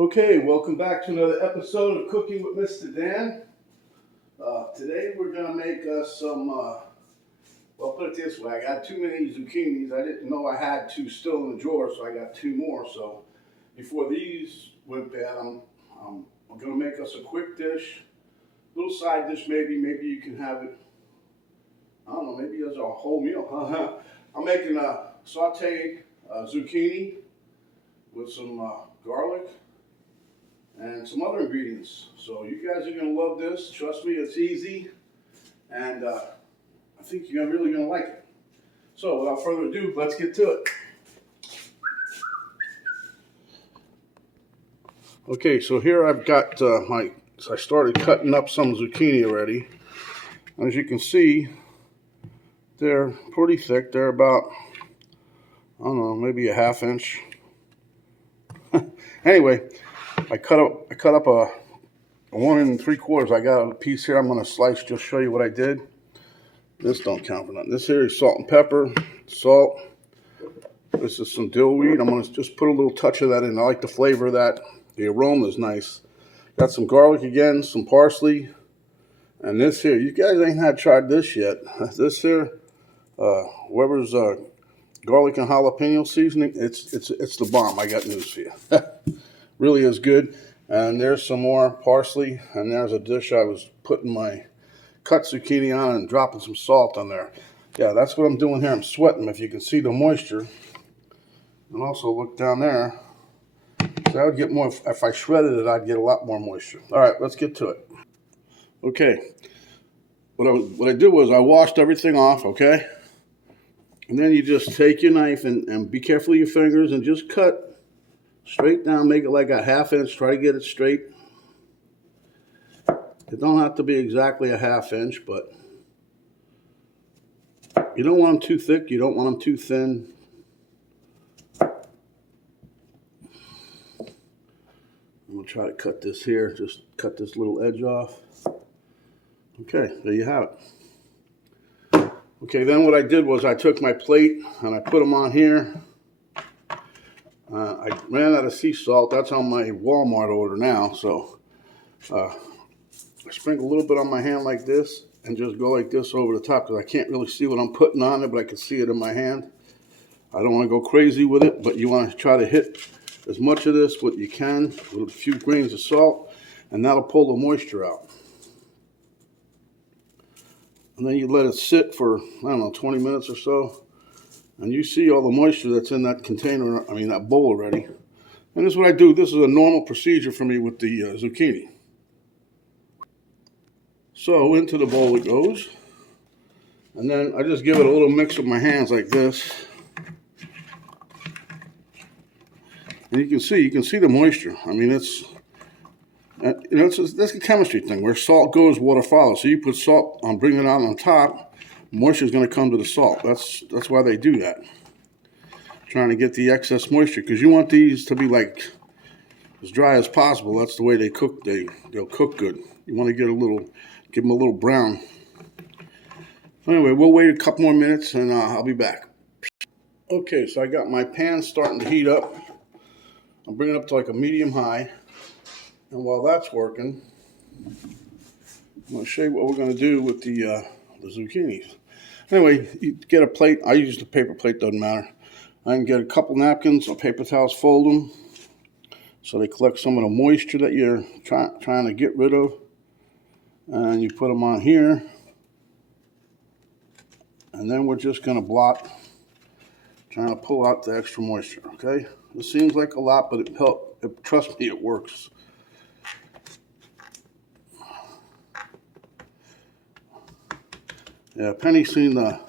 Okay, welcome back to another episode of Cooking with Mr. Dan. Today we're going to make us some, well, put it this way, I got too many zucchinis. I didn't know I had two still in the drawer, so I got two more. So before these went bad, I'm going to make us a quick dish, little side dish maybe. Maybe you can have it, I don't know, maybe as a whole meal. I'm making a sauteed zucchini with some garlic and some other ingredients. So you guys are going to love this. Trust me, it's easy, and I think you're really going to like it. So without further ado, let's get to it. Okay, so here I've got I started cutting up some zucchini already. As you can see, they're pretty thick. They're about, I don't know, maybe a ½ inch. Anyway, I cut up a 1 3/4. I got a piece here I'm going to slice, just show you what I did. This don't count for nothing. This here is salt and pepper, salt. This is some dill weed. I'm going to just put a little touch of that in. I like the flavor of that. The aroma is nice. Got some garlic again, some parsley. And this here, you guys ain't tried this yet. This here, Weber's garlic and jalapeno seasoning. It's the bomb. I got news for you. Really is good. And there's some more parsley, and there's a dish I was putting my cut zucchini on and dropping some salt on there. Yeah, that's what I'm doing here. I'm sweating, if you can see the moisture. And also look down there. So I would get more, if I shredded it, I'd get a lot more moisture. All right, let's get to it. Okay, what I did was I washed everything off, okay? And then you just take your knife and be careful of your fingers and just cut straight down, make it like a ½ inch, try to get it straight. It don't have to be exactly a ½ inch, but you don't want them too thick, you don't want them too thin. I'm going to try to cut this here, just cut this little edge off. Okay, there you have it. Okay, then what I did was I took my plate and I put them on here. I ran out of sea salt. That's on my Walmart order now. So I sprinkle a little bit on my hand like this and just go like this over the top because I can't really see what I'm putting on it, but I can see it in my hand. I don't want to go crazy with it, but you want to try to hit as much of this what you can with a few grains of salt, and that'll pull the moisture out. And then you let it sit for, I don't know, 20 minutes or so. And you see all the moisture that's in that container, that bowl already. And this is what I do. This is a normal procedure for me with the zucchini. So into the bowl it goes. And then I just give it a little mix with my hands like this. And you can see the moisture. It's that's a chemistry thing. Where salt goes, water follows. So you put salt on, bring it out on top. Moisture is going to come to the salt. That's why they do that. Trying to get the excess moisture because you want these to be like as dry as possible. That's the way they cook. They'll cook good. You want to give them a little brown. Anyway, we'll wait a couple more minutes and I'll be back. Okay, so I got my pan starting to heat up. I'm bringing it up to like a medium high, and while that's working, I'm going to show you what we're going to do with the zucchinis. Anyway, you get a plate. I use the paper plate, doesn't matter. I can get a couple napkins or paper towels, fold them so they collect some of the moisture that you're trying to get rid of. And you put them on here. And then we're just going to blot, trying to pull out the extra moisture, okay? It seems like a lot, but trust me, it works. Yeah, Penny seen the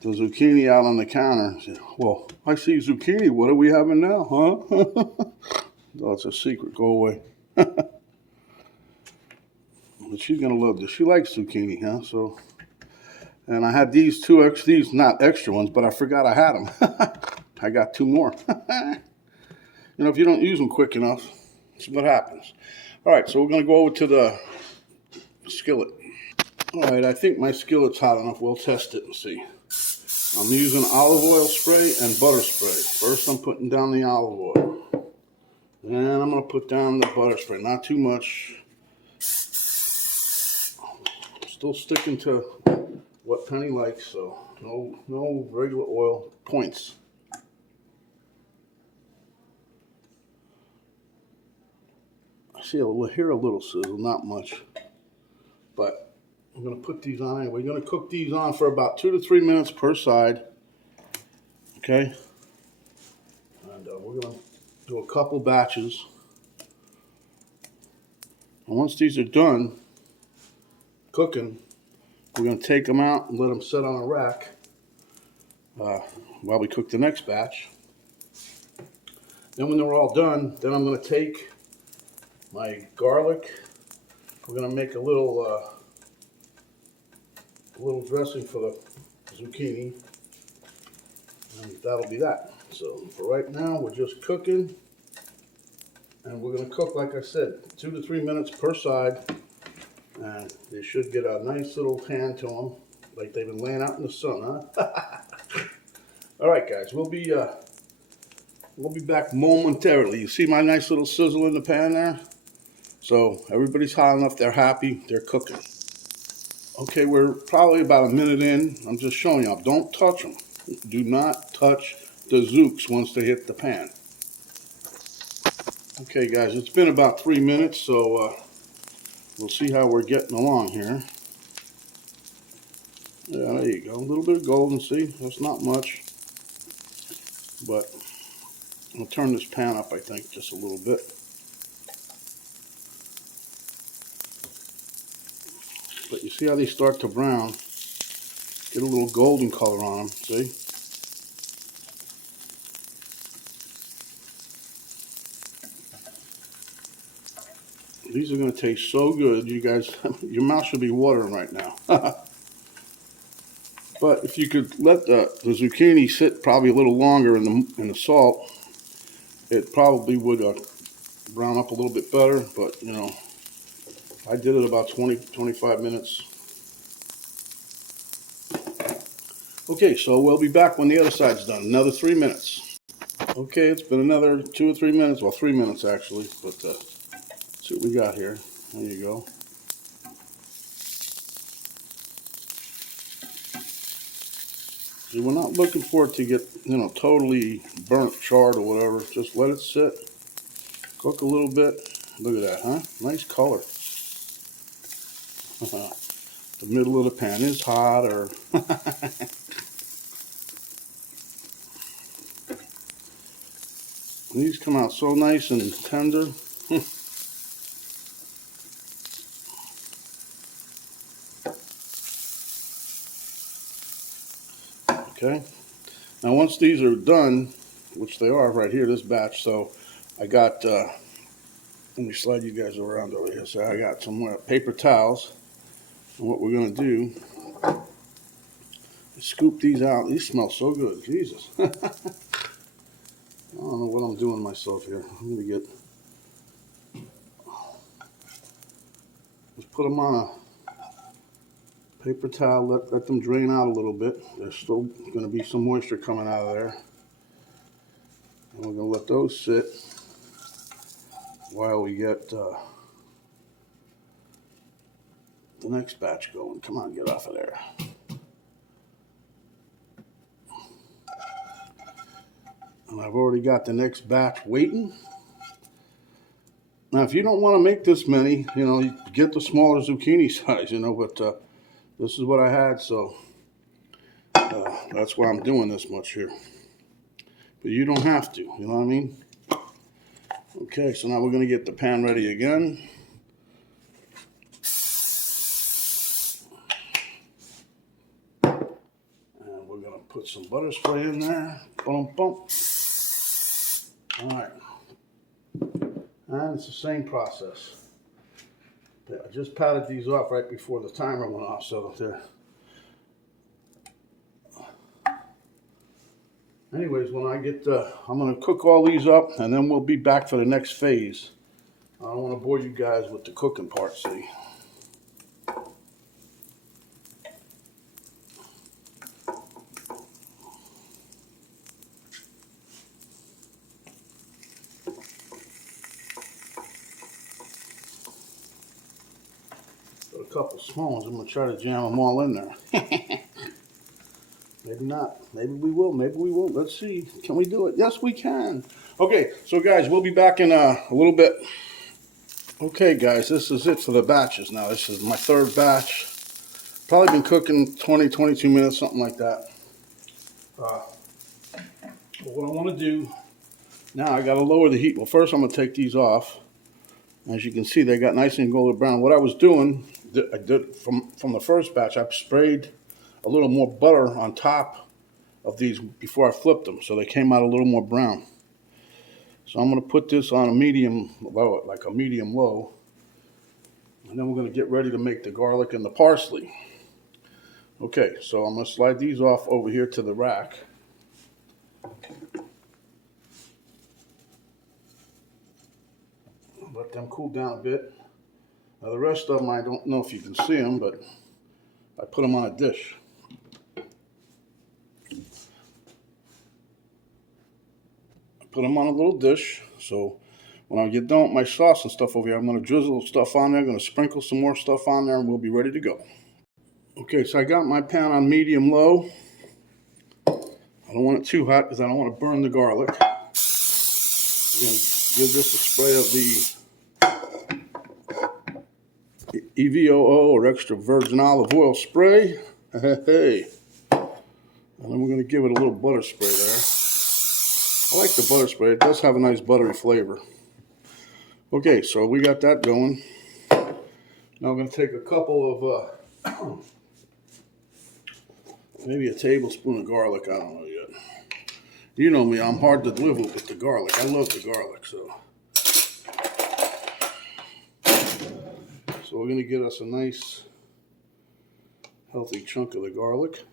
zucchini out on the counter. Said, well, I see zucchini. What are we having now, huh? Oh, it's a secret. Go away. But she's going to love this. She likes zucchini, huh? So, and I had these these not extra ones, but I forgot I had them. I got two more. If you don't use them quick enough, that's what happens. All right, so we're going to go over to the skillet. All right, I think my skillet's hot enough. We'll test it and see. I'm using olive oil spray and butter spray. First, I'm putting down the olive oil. And I'm going to put down the butter spray, not too much. Still sticking to what Penny likes, so no regular oil points. I see hear a little sizzle, not much. But I'm going to put these on anyway. We're going to cook these on for about 2 to 3 minutes per side. Okay? And we're going to do a couple batches. And once these are done cooking, we're going to take them out and let them sit on a rack while we cook the next batch. Then when they're all done, then I'm going to take my garlic. We're going to make a little dressing for the zucchini, and that'll be that. So for right now, we're just cooking, and we're going to cook, like I said, 2 to 3 minutes per side, and they should get a nice little tan to them, like they've been laying out in the sun, huh? All right, guys, we'll be back momentarily. You see my nice little sizzle in the pan there? So everybody's hot enough, they're happy, they're cooking. Okay, we're probably about a minute in. I'm just showing y'all, don't touch them. Do not touch the zooks once they hit the pan. Okay, guys, it's been about 3 minutes, so we'll see how we're getting along here. Yeah, there you go. A little bit of golden, see? That's not much. But I'll turn this pan up, I think, just a little bit. But you see how they start to brown? Get a little golden color on them, see? These are going to taste so good, you guys. Your mouth should be watering right now. But if you could let the zucchini sit probably a little longer in the salt, it probably would brown up a little bit better. But you know, I did it about 20-25 minutes. Okay, so we'll be back when the other side's done. Another 3 minutes. Okay, it's been another 2 or 3 minutes. Well, 3 minutes actually. But let's see what we got here. There you go. See, we're not looking for it to get, you know, totally burnt, charred, or whatever. Just let it sit. Cook a little bit. Look at that, huh? Nice color. The middle of the pan is hot, or these come out so nice and tender. Okay. Now once these are done, which they are right here, this batch, so I got, let me slide you guys around over here. So I got some paper towels. And what we're going to do is scoop these out. These smell so good. Jesus. I don't know what I'm doing myself here. I'm going to get, just put them on a paper towel, let them drain out a little bit. There's still going to be some moisture coming out of there. And we're going to let those sit while we get the next batch going. Come on, get off of there. And I've already got the next batch waiting. Now, if you don't want to make this many, you know, you get the smaller zucchini size, you know, but this is what I had, so that's why I'm doing this much here. But you don't have to, you know what I mean? Okay, so now we're going to get the pan ready again. And we're going to put some butter spray in there. Boom, boom. All right. And it's the same process. I just patted these off right before the timer went off, so they're... Anyways, when I get, I'm going to cook all these up, and then we'll be back for the next phase. I don't want to bore you guys with the cooking part, see. couple small ones. I'm going to try to jam them all in there. Maybe not. Maybe we will. Maybe we won't. Let's see. Can we do it? Yes, we can. Okay, so guys, we'll be back in a little bit. Okay, guys, this is it for the batches now. This is my third batch. Probably been cooking 20, 22 minutes, something like that. But what I want to do now, I got to lower the heat. Well, first I'm going to take these off. As you can see, they got nice and golden brown. What I was doing, I did from the first batch, I sprayed a little more butter on top of these before I flipped them, so they came out a little more brown. So I'm going to put this on a medium low, like a medium low, and then we're going to get ready to make the garlic and the parsley. Okay, so I'm going to slide these off over here to the rack. Let them cool down a bit. Now the rest of them, I don't know if you can see them, but I put them on a dish. Put them on a little dish, so when I get done with my sauce and stuff over here, I'm going to drizzle stuff on there, I'm going to sprinkle some more stuff on there, and we'll be ready to go. Okay, so I got my pan on medium-low. I don't want it too hot because I don't want to burn the garlic. I'm going to give this a spray of the EVOO, or extra virgin olive oil spray. Hey. And then we're going to give it a little butter spray there. I like the butter spray. It does have a nice buttery flavor. Okay, so we got that going. Now I'm going to take a couple of, maybe a tablespoon of garlic. I don't know yet. You know me, I'm hard to live with the garlic. I love the garlic, so. So we're going to get us a nice, healthy chunk of the garlic.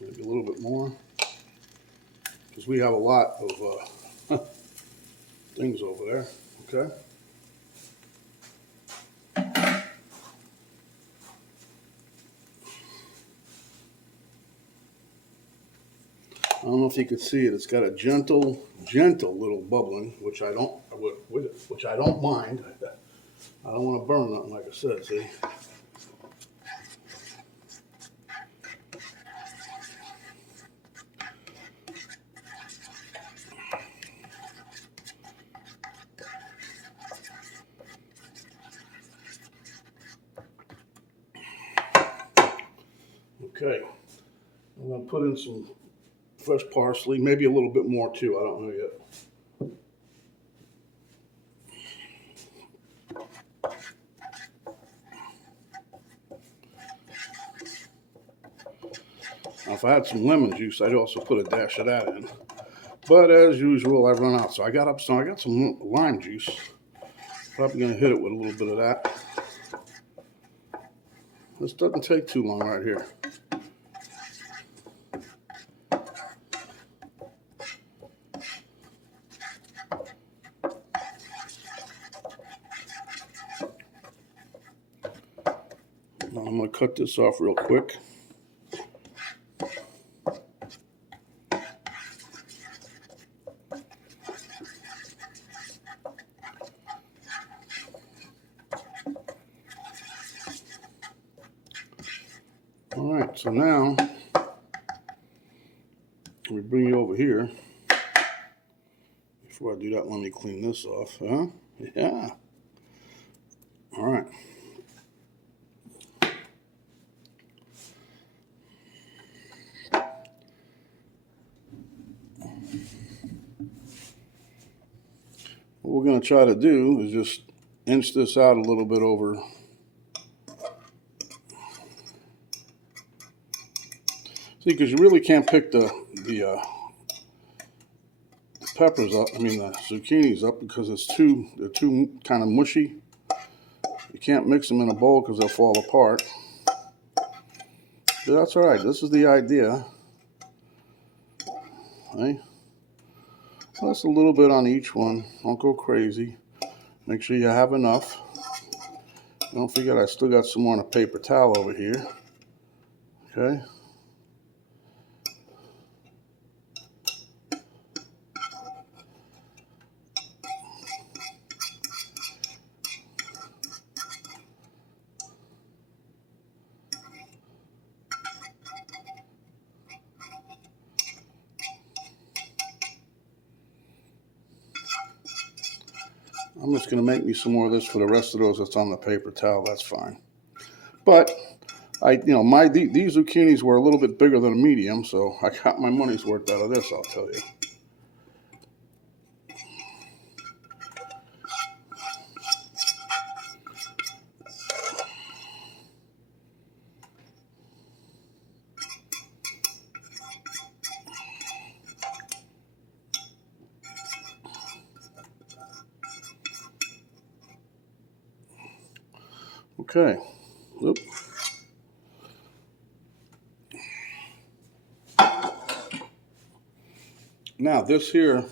Maybe a little bit more. Because we have a lot of things over there, okay? I don't know if you can see it. It's got a gentle little bubbling, which I don't mind. I don't want to burn nothing, like I said. See. Okay, I'm going to put in some fresh parsley, maybe a little bit more too, I don't know yet. Now, if I had some lemon juice, I'd also put a dash of that in. But as usual, I run out. So I got some lime juice. Probably going to hit it with a little bit of that. This doesn't take too long right here. Now I'm going to cut this off real quick. All right, so now we bring you over here. Before I do that, let me clean this off. Huh? Yeah. All right. What we're going to try to do is just inch this out a little bit over. See, because you really can't pick the peppers up, the zucchinis up, because they're too kind of mushy. You can't mix them in a bowl because they'll fall apart. But that's all right. This is the idea. Okay. Just a little bit on each one. Don't go crazy. Make sure you have enough. Don't forget, I still got some more on a paper towel over here. Okay. I'm just going to make me some more of this for the rest of those that's on the paper towel. That's fine. But these zucchinis were a little bit bigger than a medium, so I got my money's worth out of this, I'll tell you. Okay. Oop. Now this here,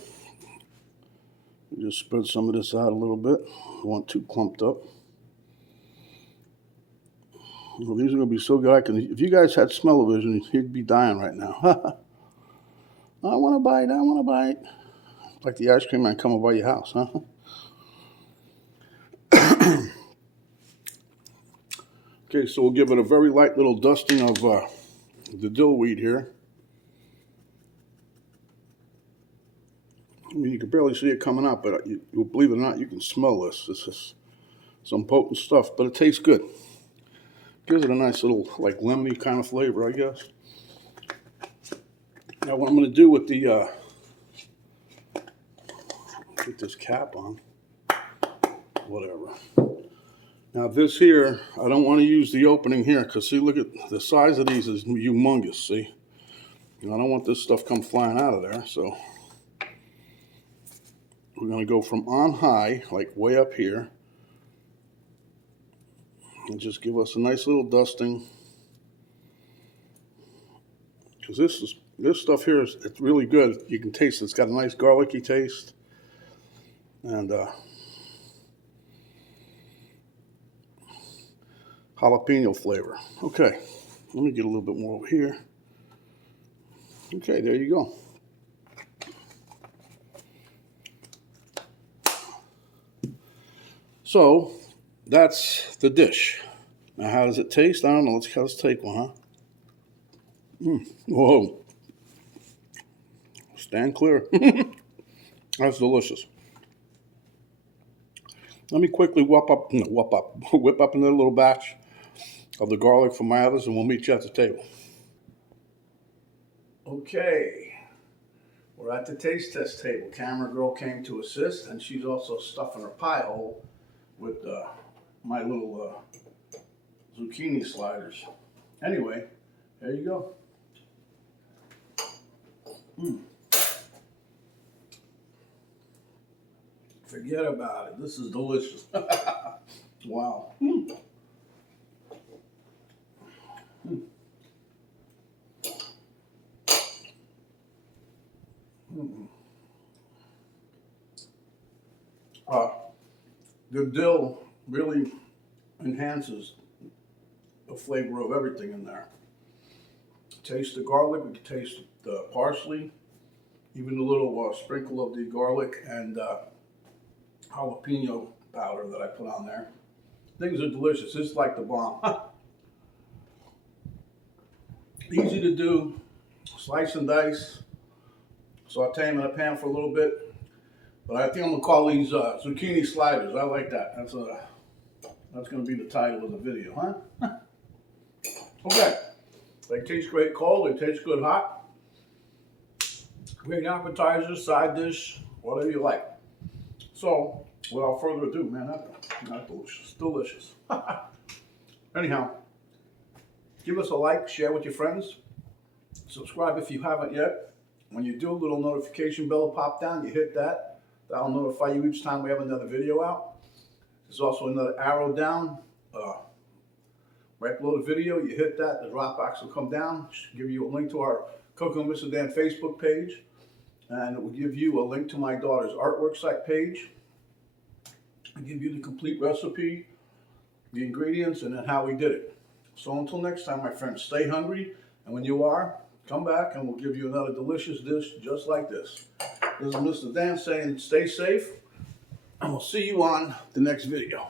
just spread some of this out a little bit. I want too clumped up. Well, these are going to be so good. If you guys had smell-o-vision, you'd be dying right now. I want to bite. I want to bite. Like the ice cream man coming by your house, huh? Okay, so we'll give it a very light little dusting of the dill weed here. I mean, you can barely see it coming out, but you'll believe it or not, you can smell this. This is some potent stuff, but it tastes good. Gives it a nice little, like, lemony kind of flavor, I guess. Now, what I'm going to do with the, get this cap on, whatever. Now, this here, I don't want to use the opening here, because see, look at the size of these is humongous, see? And I don't want this stuff come flying out of there, so we're going to go from on high, like way up here, and just give us a nice little dusting. Because this stuff here it's really good. You can taste it. It's got a nice garlicky taste, and jalapeno flavor. Okay, let me get a little bit more over here. Okay, there you go. So that's the dish. Now, how does it taste? I don't know. Let's take one, huh? Whoa. Stand clear. That's delicious. Let me quickly whip up another little batch of the garlic for my others, and we'll meet you at the table. Okay, we're at the taste test table. Camera girl came to assist, and she's also stuffing her pie hole with my little zucchini sliders. Anyway, there you go. Forget about it. This is delicious. Wow. The dill really enhances the flavor of everything in there. Taste the garlic, we can taste the parsley, even a little sprinkle of the garlic and jalapeno powder that I put on there. Things are delicious. This is like the bomb. Easy to do. Slice and dice. Saute them in a pan for a little bit. But I think I'm gonna call these zucchini sliders. I like that. That's gonna be the title of the video, huh? Okay. They taste great cold. They taste good hot. Great appetizer, side dish, whatever you like. So, without further ado, man, that's delicious. Delicious. Anyhow, give us a like, share with your friends. Subscribe if you haven't yet. When you do, a little notification bell will pop down. You hit that. That'll notify you each time we have another video out. There's also another arrow down. Right below the video, you hit that. The drop box will come down. Give you a link to our Cooking with Mr. Dan Facebook page. And it will give you a link to my daughter's artwork site page. I'll give you the complete recipe, the ingredients, and then how we did it. So until next time, my friends, stay hungry. And when you are, come back and we'll give you another delicious dish just like this. This is Mr. Dan saying stay safe, and we'll see you on the next video.